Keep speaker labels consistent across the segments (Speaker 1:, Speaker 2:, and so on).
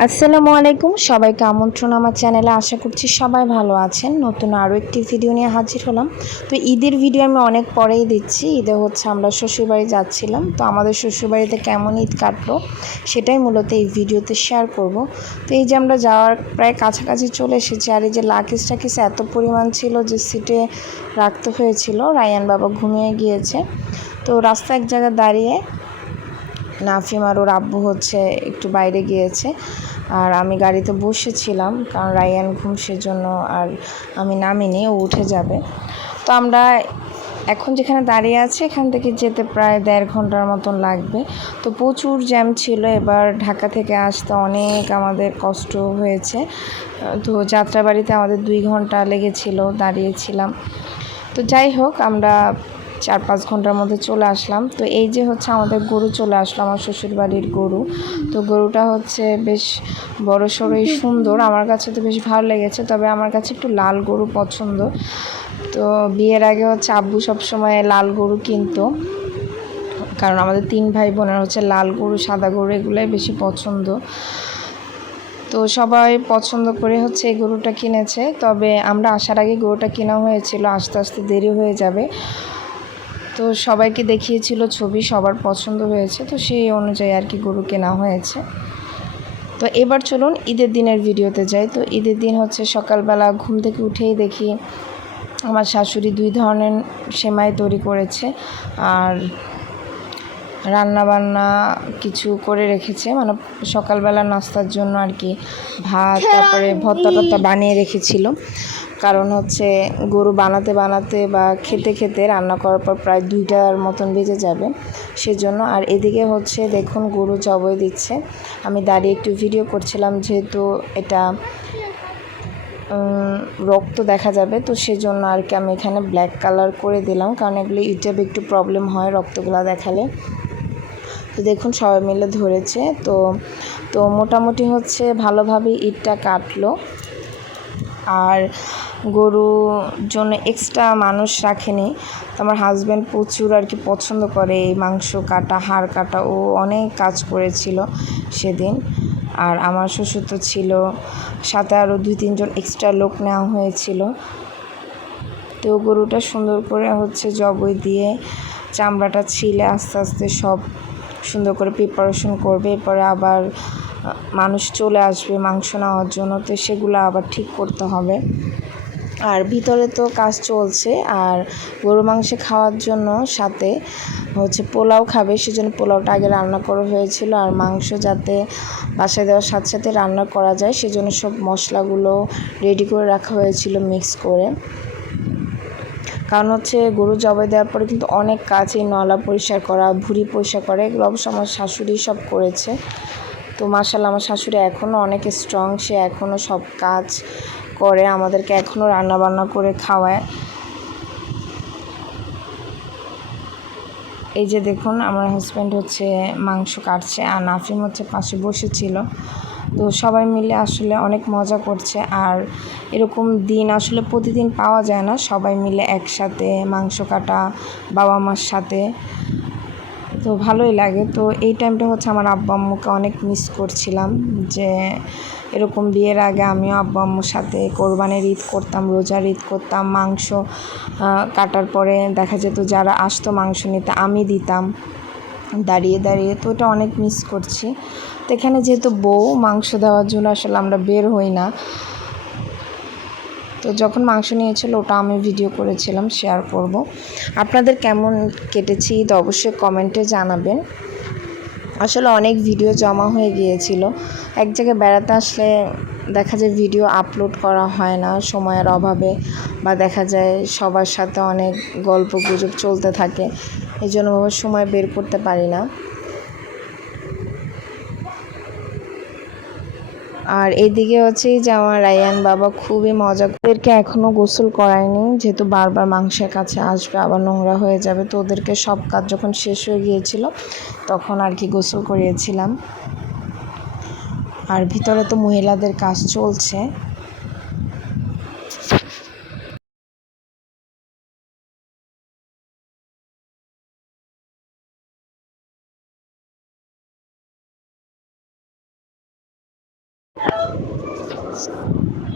Speaker 1: আসসালামু আলাইকুম। সবাইকে আমন্ত্রণ আমার চ্যানেলে আশা করছি সবাই ভালো আছেন। নতুন আরও একটি ভিডিও নিয়ে হাজির হলাম। তো ঈদের ভিডিও আমি অনেক পরেই দিচ্ছি। ঈদে হচ্ছে আমরা শ্বশুরবাড়ি যাচ্ছিলাম। তো আমাদের শ্বশুরবাড়িতে কেমন ঈদ কাটলো সেটাই মূলত এই ভিডিওতে শেয়ার করব। তো এই যে আমরা যাওয়ার প্রায় কাছাকাছি চলে এসেছি আর এই যে লাকিস টাকিস এত পরিমাণ ছিল যে সিটে রাখতে হয়েছিল। রায়ান বাবা ঘুমিয়ে গিয়েছে। তো রাস্তা এক জায়গায় দাঁড়িয়ে নাফিম আর ওর আব্বু হচ্ছে একটু বাইরে গিয়েছে। আর আমি গাড়িতে বসেছিলাম কারণ রায়ান ঘুম সেজন্য আর আমি নামিনি, ও উঠে যাবে। তো আমরা এখন যেখানে দাঁড়িয়ে আছে, এখান থেকে যেতে প্রায় দেড় ঘণ্টার মতন লাগবে। তো প্রচুর জ্যাম ছিল, এবার ঢাকা থেকে আসতে অনেক আমাদের কষ্ট হয়েছে। তো যাত্রাবাড়িতে আমাদের দুই ঘণ্টা লেগেছিল, দাঁড়িয়েছিলাম। তো যাই হোক, আমরা চার পাঁচ ঘণ্টার মধ্যে চলে আসলাম। তো এই যে হচ্ছে আমাদের গরু চলে আসলো, আমার শ্বশুরবাড়ির গরু। তো গরুটা হচ্ছে বেশ বড় সড়োই সুন্দর। আমার কাছে তো বেশ ভালো লেগেছে, তবে আমার কাছে একটু লাল গরু পছন্দ। তো বিয়ের আগে হচ্ছে আব্বু সবসময় লাল গরু কিনতো। কারণ আমাদের তিন ভাই বোনের হচ্ছে লাল গরু, সাদা গরু এগুলোই বেশি পছন্দ। তো সবাই পছন্দ করে হচ্ছে এই গরুটা কিনেছে, তবে আমরা আসার আগে গরুটা কেনা হয়েছিল, আস্তে আস্তে দেরি হয়ে যাবে। তো সবাইকে দেখিয়েছিল ছবি, সবার পছন্দ হয়েছে, তো সেই অনুযায়ী আর কি গরু কেনা হয়েছে। তো এবার চলুন ঈদের দিনের ভিডিওতে যাই। তো ঈদের দিন হচ্ছে সকালবেলা ঘুম থেকে উঠেই দেখি আমার শাশুড়ি দুই ধরনের সেমাই তৈরি করেছে। আর রান্না বান্না কিছু করে রেখেছে মানে সকালবেলা নাস্তার জন্য আর কি ভাত তারপরে ভর্তা টত্তা বানিয়ে রেখেছিল। কারণ হচ্ছে গরু বানাতে বানাতে বা খেতে খেতে রান্না করার পর প্রায় দুইটার মতন বেজে যাবে। সেজন্য আর এদিকে হচ্ছে দেখুন গরু জবই দিচ্ছে। আমি দাঁড়িয়ে একটু ভিডিও করছিলাম যেহেতু এটা রক্ত দেখা যাবে তো সেজন্য আর কি আমি এখানে ব্ল্যাক কালার করে দিলাম। কারণ এগুলো ইউটিউবে একটু প্রবলেম হয় রক্তগুলো দেখালে। তো দেখুন সবাই মিলে ধরেছে। তো তো মোটামুটি হচ্ছে ভালোভাবে ইটটা কাটলো। আর গরু জন্য এক্সট্রা মানুষ রাখেনি। তো আমার হাজব্যান্ড প্রচুর আর কি পছন্দ করে এই মাংস কাটা, হাড় কাটা। ও অনেক কাজ করেছিল সেদিন। আর আমার শ্বশুর তো ছিল। সাথে আরও দুই, তিনজন এক্সট্রা লোক নেওয়া হয়েছিল। তো গরুটা সুন্দর করে হচ্ছে জবই দিয়ে চামড়াটা ছিলে আস্তে আস্তে সব সুন্দর করে প্রিপারেশন করবে, এরপরে আবার মানুষ চলে আসবে মাংস নেওয়ার জন্য, তো সেগুলো আবার ঠিক করতে হবে। আর ভিতরে তো কাজ চলছে, আর গরু মাংস খাওয়ার জন্য সাথে হচ্ছে পোলাও খাবে, সেজন্য পোলাওটা আগে রান্না করা হয়েছিল, আর মাংস যাতে বাসায় দেওয়ার সাথে সাথে রান্না করা যায়, সেজন্য সব মশলাগুলো রেডি করে রাখা হয়েছিল মিক্স করে। কারণ হচ্ছে গরু জবাই দেওয়ার পরে কিন্তু অনেক কাজ এই নলা পরিষ্কার করা, ভুঁড়ি পরিষ্কার করা, এগুলো অবশ্য আমার শাশুড়ি সব করেছে। তো মার্শাল আমার শাশুড়ি এখনও অনেক স্ট্রং সে এখনও সব কাজ করে, আমাদেরকে এখনও রান্নাবান্না করে খাওয়ায়। এই যে দেখুন, আমার হাজব্যান্ড হচ্ছে মাংস কাটছে, আর নাফিম হচ্ছে পাশে বসেছিল। তো সবাই মিলে আসলে অনেক মজা করছে। আর এরকম দিন আসলে প্রতিদিন পাওয়া যায় না। সবাই মিলে একসাথে মাংস কাটা, বাবা মার সাথে। তো ভালোই লাগে। তো এই টাইমটা হচ্ছে আমার আব্বা আম্মুকে অনেক মিস করছিলাম যে এরকম বিয়ের আগে আমিও আব্বা আম্মুর সাথে কোরবানির ঈদ করতাম, রোজার ঈদ করতাম, মাংস কাটার পরে দেখা যেত যারা আসতো মাংস নিতে আমি দিতাম। দাঁড়িয়ে দাঁড়িয়ে তো ওটা অনেক মিস করছি। তো এখানে যেহেতু বউ, মাংস দেওয়ার জন্য আসলে আমরা বের হই না। তো যখন মাংস নিয়েছিল, ওটা আমি ভিডিও করেছিলাম শেয়ার করব। আপনাদের কেমন কেটেছি, তো অবশ্যই কমেন্টে জানাবেন। আসলে অনেক ভিডিও জমা হয়ে গিয়েছিল। এক জায়গায় বেড়াতে আসলে দেখা যায় ভিডিও আপলোড করা হয় না, সময়ের অভাবে, বা দেখা যায় সবার সাথে অনেক গল্প গুজব চলতে থাকে। এই জন্য সময় বের করতে পারি না। আর এদিকে হচ্ছে যে আমার রায়ান বাবা খুবই মজা ওদেরকে এখনও গোসল করায়নি, যেহেতু বারবার মাংসের কাছে আসবে, আবার নোংরা হয়ে যাবে, তো ওদেরকে সব কাজ যখন শেষ হয়ে গিয়েছিল, তখন আর কি গোসল করিয়েছিলাম। আর ভিতরে তো মহিলাদের কাজ চলছে।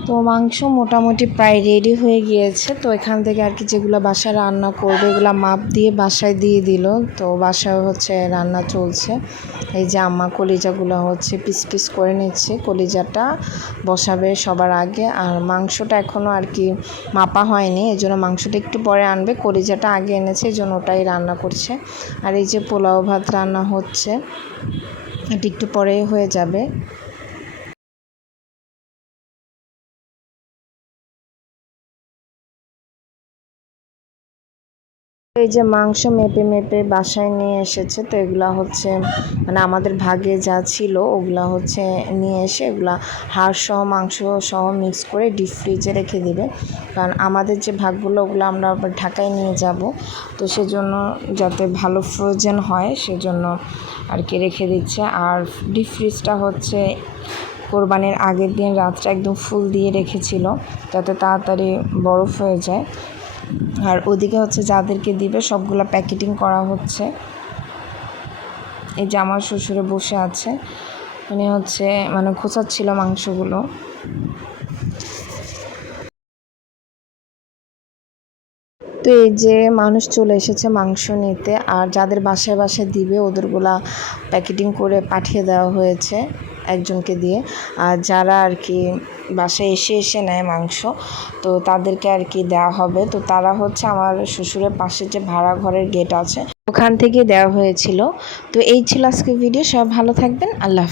Speaker 1: তো মাংস মোটামুটি প্রায় রেডি হয়ে গিয়েছে। তো এখান থেকে আর কি যেগুলো বাসায় রান্না করবে, এগুলো মাপ দিয়ে বাসায় দিয়ে দিল। তো বাসায় হচ্ছে রান্না চলছে। এই যে আম্মা কলিজাগুলো হচ্ছে পিস পিস করে নিচ্ছে। কলিজাটা বসাবে সবার আগে। আর মাংসটা এখনও আর কি মাপা হয়নি, এই জন্য মাংসটা একটু পরে আনবে। কলিজাটা আগে এনেছে, এই জন্য ওটাই রান্না করছে। আর এই যে পোলাও ভাত রান্না হচ্ছে, এটা একটু পরেই হয়ে যাবে। এই যে মাংস মেপে মেপে বাসায় নিয়ে এসেছে, তো এগুলা হচ্ছে মানে আমাদের ভাগে যা ছিল ওগুলা হচ্ছে নিয়ে এসে এগুলা হাড় সহ, মাংস সহ মিক্স করে ডিপ ফ্রিজে রেখে দিবে। কারণ আমাদের যে ভাগগুলো ওগুলো আমরা আবার ঢাকায় নিয়ে যাব, তো সেজন্য যাতে ভালো ফ্রোজেন হয় সেজন্য আর কি রেখে দিচ্ছে। আর ডিপ ফ্রিজটা হচ্ছে কোরবানির আগের দিন রাতটা একদম ফুল দিয়ে রেখেছিল, যাতে তাড়াতাড়ি বরফ হয়ে যায়। আর ওদিকে হচ্ছে যাদেরকে দিবে, সবগুলো প্যাকেটিং করা হচ্ছে। এই যে আমার শ্বশুরে বসে আছে, উনি হচ্ছে মানে খোঁচাচ্ছিল মাংসগুলো। তো এই যে মানুষ চলে এসেছে মাংস নিতে, আর যাদের বাসায় বাসায় দিবে, ওদেরগুলা প্যাকেটিং করে পাঠিয়ে দেওয়া হয়েছে। একজনকে দিয়ে। আর যারা আর কি বাসায় এসে এসে নেয় মাংস, তো তাদেরকে আর কি দেওয়া হবে। তো তারা হচ্ছে আমার শ্বশুরের পাশে যে ভাড়া ঘরের গেট আছে, ওখান থেকে দেওয়া হয়েছিল। তো এই ছিল আজকে ভিডিও সবাই ভালো থাকবেন। আল্লাহ